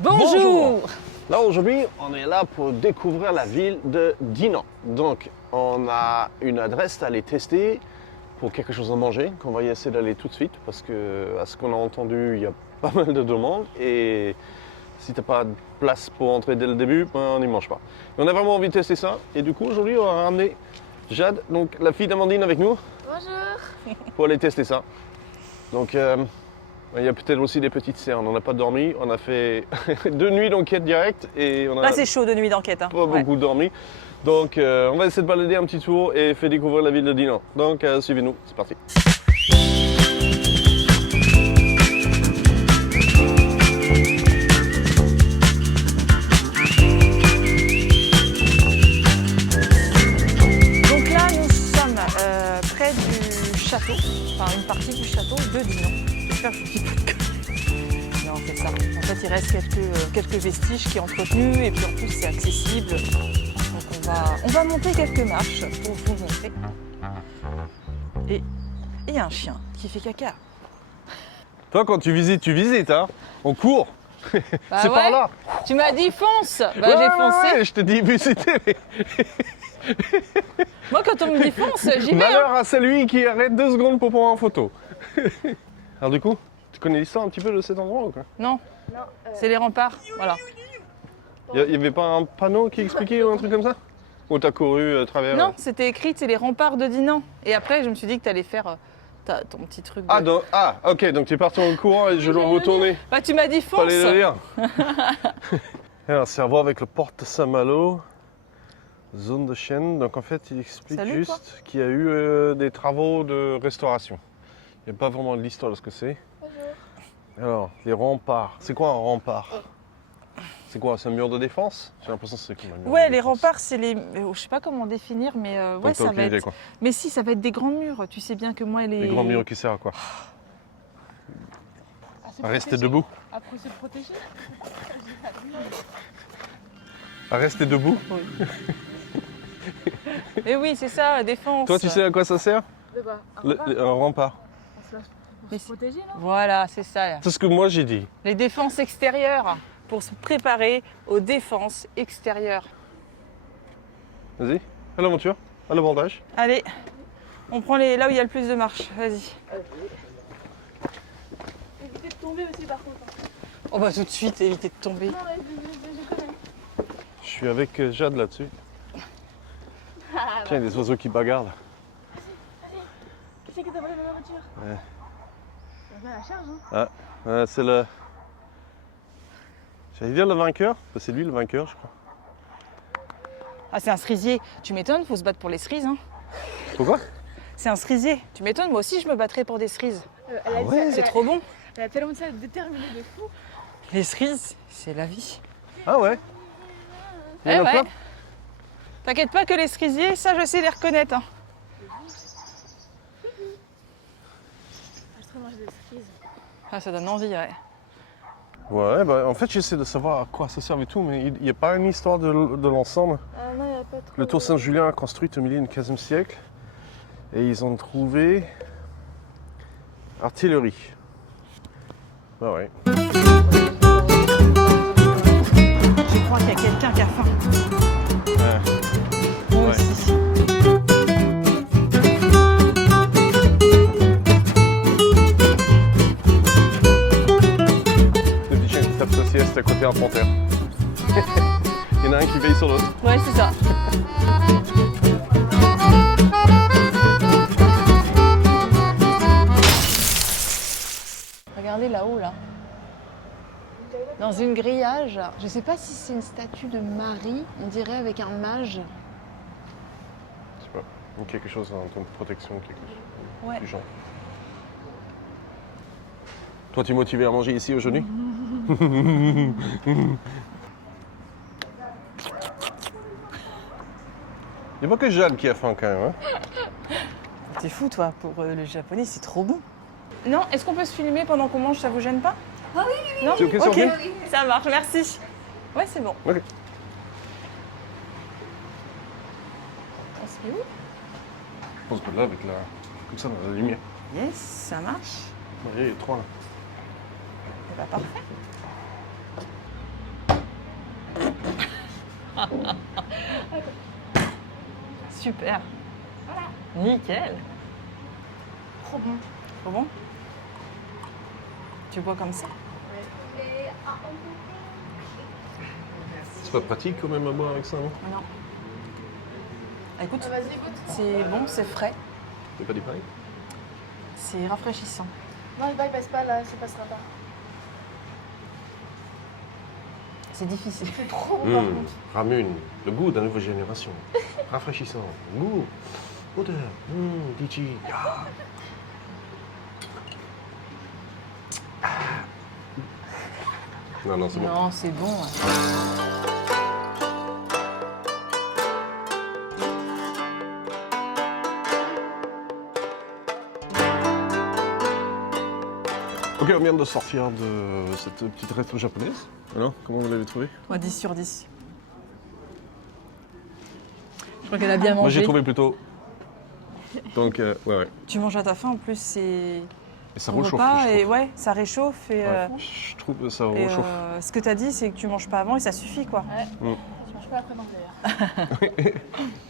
Bonjour. Là aujourd'hui, on est là pour découvrir la ville de Dinan. Donc, on a une adresse à aller tester pour quelque chose à manger, qu'on va y essayer d'aller tout de suite parce que, à ce qu'on a entendu, il y a pas mal de demandes et si t'as pas de place pour entrer dès le début, ben, on n'y mange pas. Mais on a vraiment envie de tester ça et du coup, aujourd'hui, on a ramené Jade, donc la fille d'Amandine avec nous. Bonjour. Pour aller tester ça. Donc, il y a peut-être aussi des petites cernes. On n'a pas dormi. On a fait 2 nuits d'enquête directe et on a Là, c'est chaud de nuit d'enquête. Hein. pas beaucoup dormi. Donc, on va essayer de balader un petit tour et faire découvrir la ville de Dinan. Donc, suivez-nous. C'est parti. Donc là, nous sommes près du château, enfin une partie du château de Dinan. J'espère que je ne dis pas de conneries. Non, c'est ça. En fait, il reste quelques vestiges qui sont entretenus et puis en plus, c'est accessible. Donc on va monter quelques marches pour vous montrer. Et il y a un chien qui fait caca. Toi, quand tu visites, hein. On court. Bah C'est ouais. par là. Tu m'as dit fonce. Bah Ouais, j'ai ouais, foncé. ouais, je te dis visiter. Mais Moi, quand on me dit fonce, j'y vais. malheur Hein. à celui qui arrête 2 secondes pour prendre en photo. Alors du coup, tu connais l'histoire un petit peu de cet endroit ou quoi? Non, c'est les remparts. Voilà. Il n'y avait pas un panneau qui expliquait ou un truc comme ça? Ou t'as couru à travers? Non, c'était écrit, c'est les remparts de Dinan. Et après, je me suis dit que tu allais faire ton petit truc. Ok, donc tu es parti en courant et je dois retourner. Bah, tu m'as dit fonce. Fallait le dire. Alors, c'est à voir avec le porte Saint-Malo, zone de Chêne. Donc en fait, il explique Salut, juste qu'il y a eu des travaux de restauration. Il n'y a pas vraiment l'histoire de ce que c'est. Alors, les remparts. C'est quoi un rempart? C'est quoi? C'est un mur de défense? J'ai l'impression que c'est comme un mur Ouais, de les défense. remparts, c'est les. Je sais pas comment définir, mais Donc, ouais, t'as ça aucune va idée, être. quoi. Mais si, ça va être des grands murs. Tu sais bien que moi, Les grands murs qui servent à quoi? À rester debout. Après se protéger. À rester debout. Mais oui, c'est ça, la défense. Toi, tu sais à quoi ça sert? Un rempart. Pour se protéger, non? Voilà, c'est ça. C'est ce que moi j'ai dit. Les défenses extérieures pour se préparer aux défenses extérieures. Vas-y, à l'aventure, à l'abordage. Allez, on prend là où il y a le plus de marches. Vas-y. Évitez de tomber aussi par contre. Oh bah tout de suite, éviter de tomber. Non, mais je connais. Je suis avec Jade là-dessus. Tiens, il y a des oiseaux qui bagarrent là. Qui c'est qui t'a volé ma voiture? Ouais. On va à la charge, hein. C'est le... J'allais dire le vainqueur. C'est lui le vainqueur, je crois. Ah, c'est un cerisier. Tu m'étonnes, faut se battre pour les cerises. Hein. Pourquoi? C'est un cerisier. Tu m'étonnes, moi aussi je me battrais pour des cerises. Elle a dit- ouais, C'est trop bon. Elle a tellement de ça déterminée de fou. Les cerises, c'est la vie. Ah ouais. Il y en a Eh ouais. plein. T'inquiète pas que les cerisiers, ça je sais les reconnaître. Hein. Je manger des cerises. Ah, ça donne envie, ouais. Ouais, bah en fait j'essaie de savoir à quoi ça sert et tout, mais il n'y a pas une histoire de l'ensemble. Ah non, il n'y a pas trop. Le Tour Saint-Julien a construit au milieu du XVe siècle et ils ont trouvé artillerie. Ah ouais. Je crois qu'il y a quelqu'un qui a faim. Moi Ouais. aussi. Le petit chien qui tape sa sieste à côté d'un panthère. Il y en a un qui veille sur l'autre. Ouais, c'est ça. Regardez là-haut, là. Dans une grillage. Je sais pas si c'est une statue de Marie, on dirait avec un mage. Je sais pas. Ou quelque chose en termes de protection, quelque chose Ouais. du genre. Toi, tu es motivé à manger ici aujourd'hui? Il n'y a pas que Jade qui a faim quand même. Hein? T'es fou, toi, pour le japonais, c'est trop bon. Non, est-ce qu'on peut se filmer pendant qu'on mange, ça vous gêne pas? Ah oui, oui, non. C'est ok, c'est ok. Ça marche, merci. Ouais, c'est bon. Ok. On se met où? Je pense que là, avec la... comme ça, dans la lumière. Yes, ça marche. Ouais, il y a 3 là. Eh ben, parfait. Super. Nickel. Trop bon. Trop bon? Tu bois comme ça? C'est pas pratique quand même à boire avec ça, non? Non. Écoute, Ah, vas-y, goûte. c'est bon, c'est frais, C'est pas des pailles? c'est rafraîchissant. Non, le bail passe pas là, ça passera pas. C'est difficile. C'est trop bon par contre. Ramune, le goût de la nouvelle génération. Rafraîchissant. Goût, odeur, litchi. Non, non, c'est bon. Non, c'est bon. Ok, on vient de sortir de cette petite resto japonaise. Alors, comment vous l'avez trouvé? Moi, 10 sur 10. Je crois qu'elle a bien Moi, j'ai mangé. trouvé plutôt. Donc, ouais. Tu manges à ta faim, en plus, c'est Et ça ton réchauffe. repas, je et trouve. ouais, ça réchauffe. Et, Ouais. Je trouve que ça et, réchauffe. ce que tu as dit, c'est que tu manges pas avant et ça suffit, quoi. Ouais. Je mange pas après non d'ailleurs.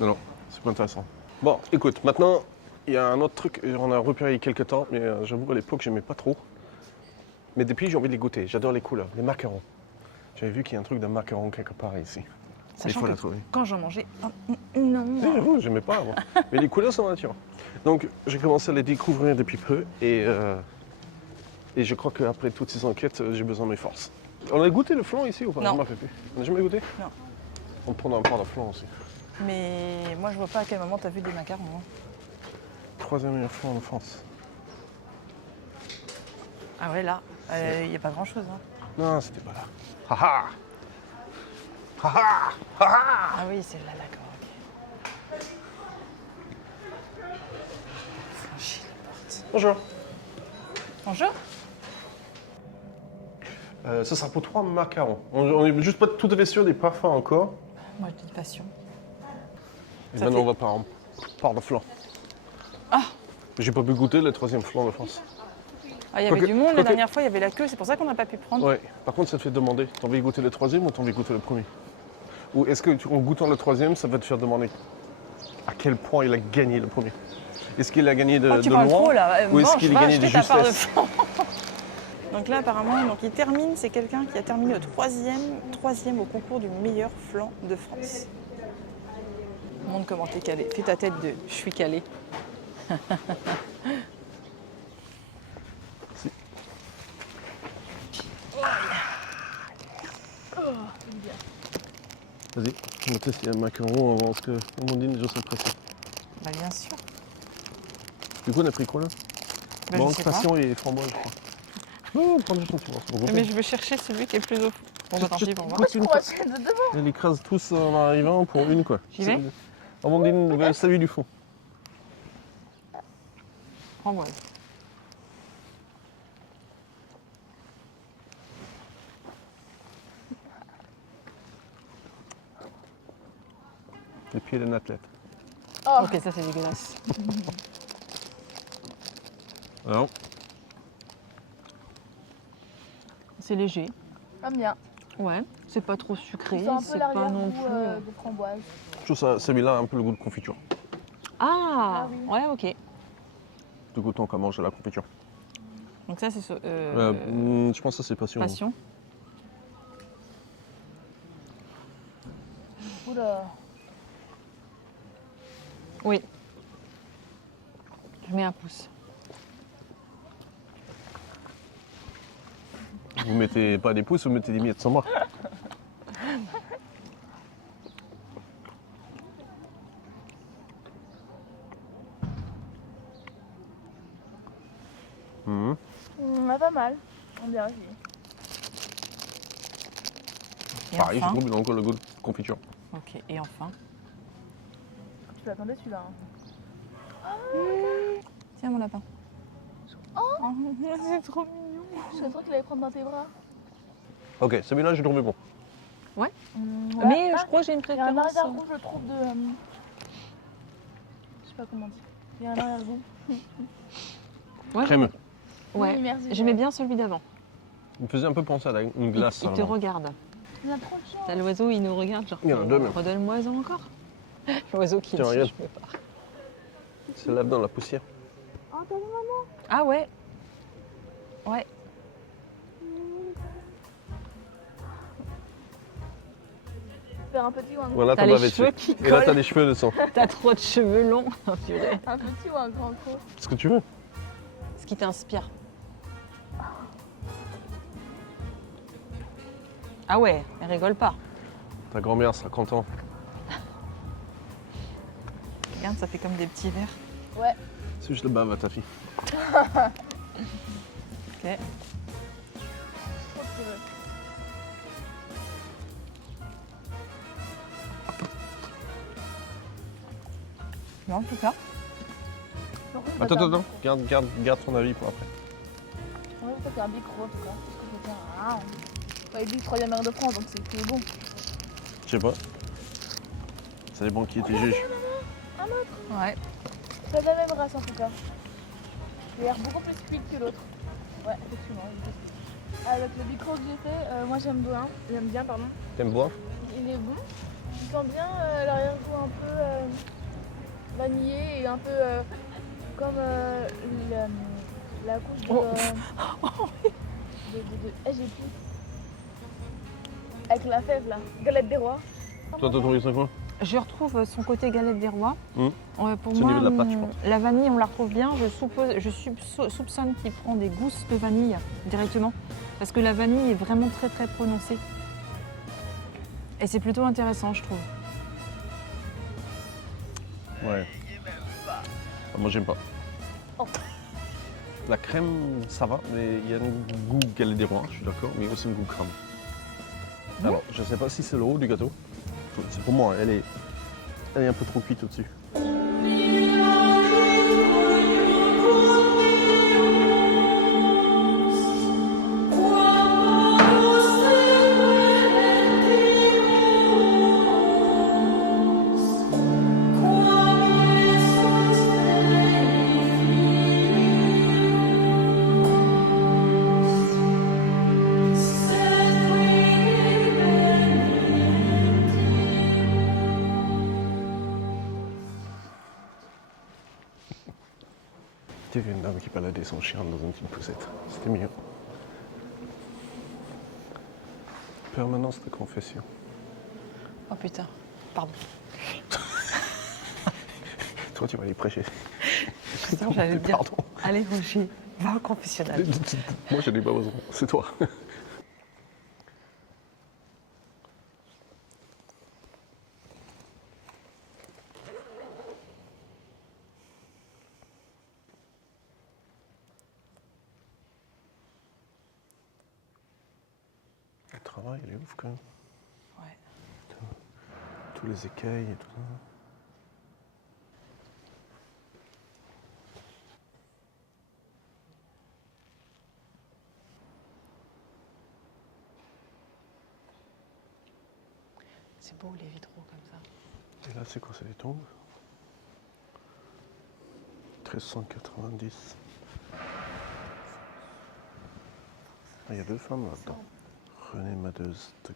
Non, non, c'est pas intéressant. Bon, écoute, maintenant, il y a un autre truc, on a repéré il y a quelques temps, mais j'avoue à l'époque, j'aimais pas trop. Mais depuis, j'ai envie de les goûter. J'adore les couleurs, les macarons. J'avais vu qu'il y a un truc de macaron quelque part ici. Il Sachant faut la que trouver. quand j'en mangeais, non. Oui, j'aimais pas avant. Mais les couleurs sont attirantes. Donc, j'ai commencé à les découvrir depuis peu et je crois qu'après toutes ces enquêtes, j'ai besoin de mes forces. On a goûté le flan ici ou pas? Non. Je m'en rappelle plus. On n'a jamais goûté? Non. On prend un part de flan aussi. Mais moi, je vois pas à quel moment tu as vu des macarons. Hein. Troisième meilleur flan en France. Ah ouais, là, il n'y a pas grand-chose. Hein. Non, c'était pas là. Haha! Haha! Haha! Ah oui, c'est là, d'accord, ok. Franchis la porte. Bonjour. Bonjour. Ce sera pour 3 macarons. On n'est juste pas tout à fait sûr des parfums encore. Moi, je dis passion. Et Ça maintenant, fait- on va par un part de flan. Ah! J'ai pas pu goûter le troisième flan de France. Ah, il y avait Quoique- du monde, la quoique- dernière fois, il y avait la queue, c'est pour ça qu'on n'a pas pu prendre. Ouais. Par contre, ça te fait demander. T'as envie de goûter le troisième ou t'as envie de goûter le premier? Ou est-ce que en goûtant le troisième, ça va te faire demander à quel point il a gagné le premier? Est-ce qu'il a gagné de, Oh, tu de parles loin trop là. ou est-ce Mange, qu'il va a gagné de acheter ta part de justesse? flan. Donc là, apparemment, il termine, c'est quelqu'un qui a terminé au troisième au concours du meilleur flan de France. Montre comment t'es calé. Fais ta tête de « je suis calé ». Vas-y, on va tester un macaron avant que Amandine je sois pressée. Bah bien sûr. Du coup, on a pris quoi là? Bah, Banque, je sais pas. passion et framboise, je crois. Non, prends juste un petit morceau. Mais je veux chercher celui qui est le plus au fond. Bon, bah tant pis pour moi. Coupe une On va se mettre devant. Elle écrase tous en arrivant pour une quoi. J'y vais Amandine veut celui du fond. Prends-moi. Les pieds d'un athlète. Oh, Ok, ça c'est dégueulasse. Alors, C'est léger. j'aime bien. Ouais. C'est pas trop sucré, C'est un peu c'est pas non l'arrière-goût plus. de framboise. je trouve ça, celui-là a un peu le goût de confiture. Ah, Ah oui. ouais, ok. Du coup, tant qu'à manger la confiture. Donc ça c'est Je pense que ça c'est passion. passion. Oula. Oui. Je mets un pouce. Vous mettez pas des pouces, vous mettez des miettes sans moi. Pas mal. On dirait aussi. Et Pareil, je enfin. trouve qu'il a encore le goût de confiture. Ok, et enfin. Tu l'attendais celui-là. Hein. Tiens mon lapin. Oh, c'est trop mignon. Je suis sûre qu'il allait prendre dans tes bras. Ok, celui-là j'ai trouvé bon. Ouais, Mais ah, je crois que j'ai une il y a un préférence. arrière-goût, je trouve, de. Je sais pas comment dire. Il y a un arrière-goût. Ouais, Crémeux. Ouais. Oui, merci. J'aimais bien celui d'avant. Il me faisait un peu penser à une glace. Il te hein. regarde. Il y a trop de chance. T'as l'oiseau, il nous regarde, genre. Il y en a deux, même. Redonne-moi ça encore. L'oiseau qui Tiens, dit, regarde. je peux pas. C'est là dans la poussière. Oh, t'as vu maman? Ah ouais. Ouais. Faire un petit ou un grand? Voilà, T'as t'as les bavé cheveux dessus. qui Et là, t'as collent. des cheveux de sang. T'as trop de cheveux longs. Oh, purée. Un petit ou un grand trop? Ce que tu veux. Ce qui t'inspire. Ah ouais, elle rigole pas. Ta grand-mère sera contente. Regarde, ça fait comme des petits verres. Ouais. C'est juste le bave à ta fille. Ok. Trop de cheveux. Mais en tout cas, Par contre, Attends, t'as un attends, micro. garde ton avis pour après. Ouais, toi, t'es un micro en tout cas. Parce que c'était un. Quand il dit 3e maire de France, donc c'est bon. Je sais pas. Ça dépend qui était juge. ouais. C'est de la même race en tout cas. Il a l'air beaucoup plus speed que l'autre. Ouais, effectivement. Avec le micro que j'ai fait, moi j'aime bien, pardon. T'aimes boire? Il est bon. Tu sens bien l'arrière-goût un peu vanillé et un peu comme la couche de. J'ai plus. Avec la fève là, galette des rois. Toi, t'as trouvé ça quoi? Je retrouve son côté galette des rois. Mmh. Pour C'est au moi, niveau de la pâte, je pense. la vanille, on la retrouve bien. Je soupçonne qu'il prend des gousses de vanille directement. Parce que la vanille est vraiment très très prononcée. Et c'est plutôt intéressant, je trouve. Ouais. Ah, moi, j'aime pas. Oh. La crème, ça va, mais il y a un goût galette des rois, je suis d'accord, mais aussi un goût crème. Alors, je sais pas si c'est le haut du gâteau. C'est pour moi, elle est un peu trop cuite au-dessus. Il y avait une dame qui baladait son chien dans une petite poussette. C'était mignon. Permanence de confession. Oh putain, pardon. Toi, tu vas aller prêcher. Putain, j'allais te dire. Pardon. Allez, Roger, va au confessionnal. Moi, je n'ai pas besoin. C'est toi. Le travail, il est ouf quand même. Ouais. Tous les écailles et tout ça. C'est beau les vitraux comme ça. Et là, c'est quoi? C'est les tombes 1390. Ah, il y a deux femmes là-dedans. Renée Madeuse de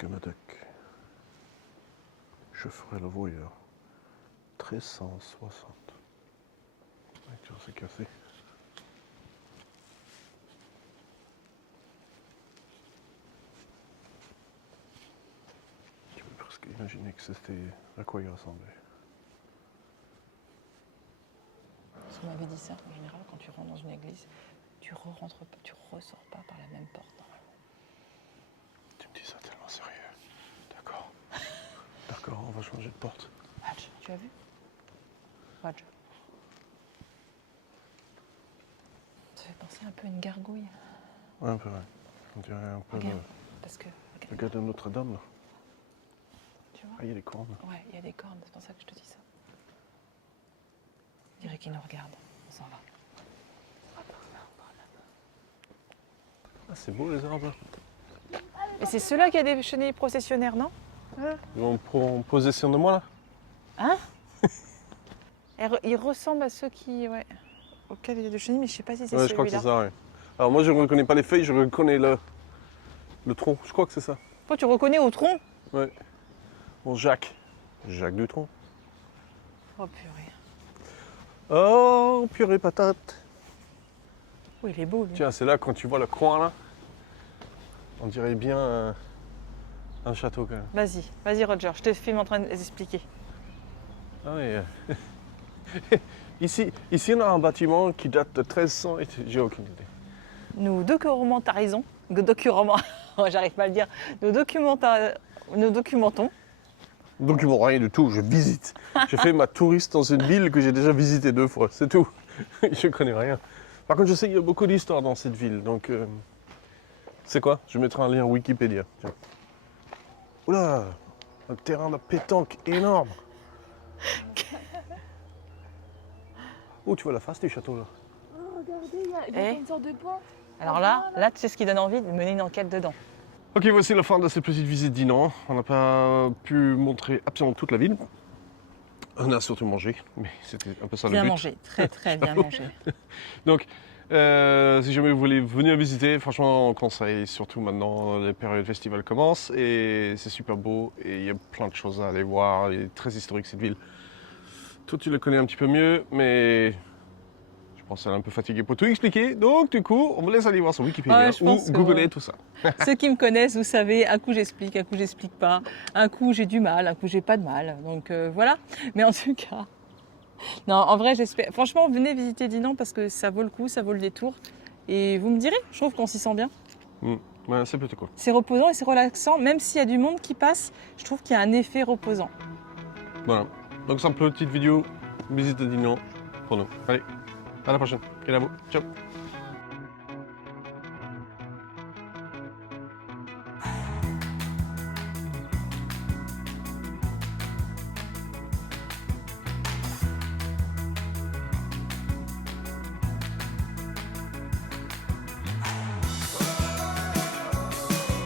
Guemadoc. Je ferai le voyeur. 1360. Ouais, tu vois, c'est cassé. Tu peux presque imaginer que c'était à quoi il ressemblait. Parce qu'on m'avait dit ça, en général, quand tu rentres dans une église, tu rentres pas, tu ressors pas par la même porte normalement. Tu me dis ça tellement sérieux. D'accord. D'accord, on va changer de porte. Badge, tu as vu? Badge. Ça fait penser un peu à une gargouille. Ouais, un peu, ouais. On dirait un peu Regarde, parce que, le regarde, gars de Notre-Dame, là. tu vois? Ah, il y a des cornes. Ouais, il y a des cornes, c'est pour ça que je te dis ça. On dirait qu'il nous regarde, on s'en va. Ah, c'est beau les arbres. Et c'est ceux-là qui a des chenilles processionnaires, non? Ils vont en possession de moi, là. Hein? Ils ressemblent à ceux qui, ouais, auxquels il y a des chenilles, mais je sais pas si c'est Ouais, je crois que celui-là. c'est ça, ouais. Alors moi, je ne reconnais pas les feuilles, je reconnais Le tronc, je crois que c'est ça. Toi, tu reconnais au tronc? Ouais. Bon, Jacques Dutronc. Oh purée. Oh, purée patate. Oh, il est beau, lui. Tiens, c'est là, quand tu vois le coin là, on dirait bien un château quand même. Vas-y Roger, je te filme en train d'expliquer. Ah oui. Ici, on a un bâtiment qui date de 1300 et j'ai aucune idée. Nous documentarisons, j'arrive pas à le dire, nous documentons. Document rien du tout, je visite. Je fais ma touriste dans une ville que j'ai déjà visitée 2 fois, c'est tout. Je connais rien. Par contre, je sais qu'il y a beaucoup d'histoires dans cette ville, donc c'est quoi? Je mettrai un lien Wikipédia. Tiens. Oula, un terrain de pétanque énorme. Oh, tu vois la face du château là. Oh, regardez, il y a Eh. une sorte de pont. Alors là, tu sais ce qui donne envie de mener une enquête dedans. Ok, voici la fin de cette petite visite d'Inan. On n'a pas pu montrer absolument toute la ville. On a surtout mangé, mais c'était un peu ça le Bien but. mangé, très bien mangé. Donc, si jamais vous voulez venir visiter, franchement, on conseille, surtout maintenant, les périodes festivals commencent et c'est super beau et il y a plein de choses à aller voir. Il est très historique cette ville. Toi, tu la connais un petit peu mieux, mais je pense qu'elle est un peu fatiguée pour tout expliquer. Donc, du coup, on vous laisse aller voir sur Wikipédia Ouais, je ou pense que googler ouais. tout ça. Ceux qui me connaissent, vous savez, un coup j'explique pas. Un coup j'ai du mal, un coup j'ai pas de mal. Donc voilà. Mais en tout cas, non, en vrai, j'espère. Franchement, venez visiter Dinan parce que ça vaut le coup, ça vaut le détour. Et vous me direz, je trouve qu'on s'y sent bien. Ouais, c'est plutôt cool. C'est reposant et c'est relaxant, même s'il y a du monde qui passe, je trouve qu'il y a un effet reposant. Voilà. Donc, c'est une petite vidéo visite de Dinan pour nous. Allez, à la prochaine. Et là, ciao.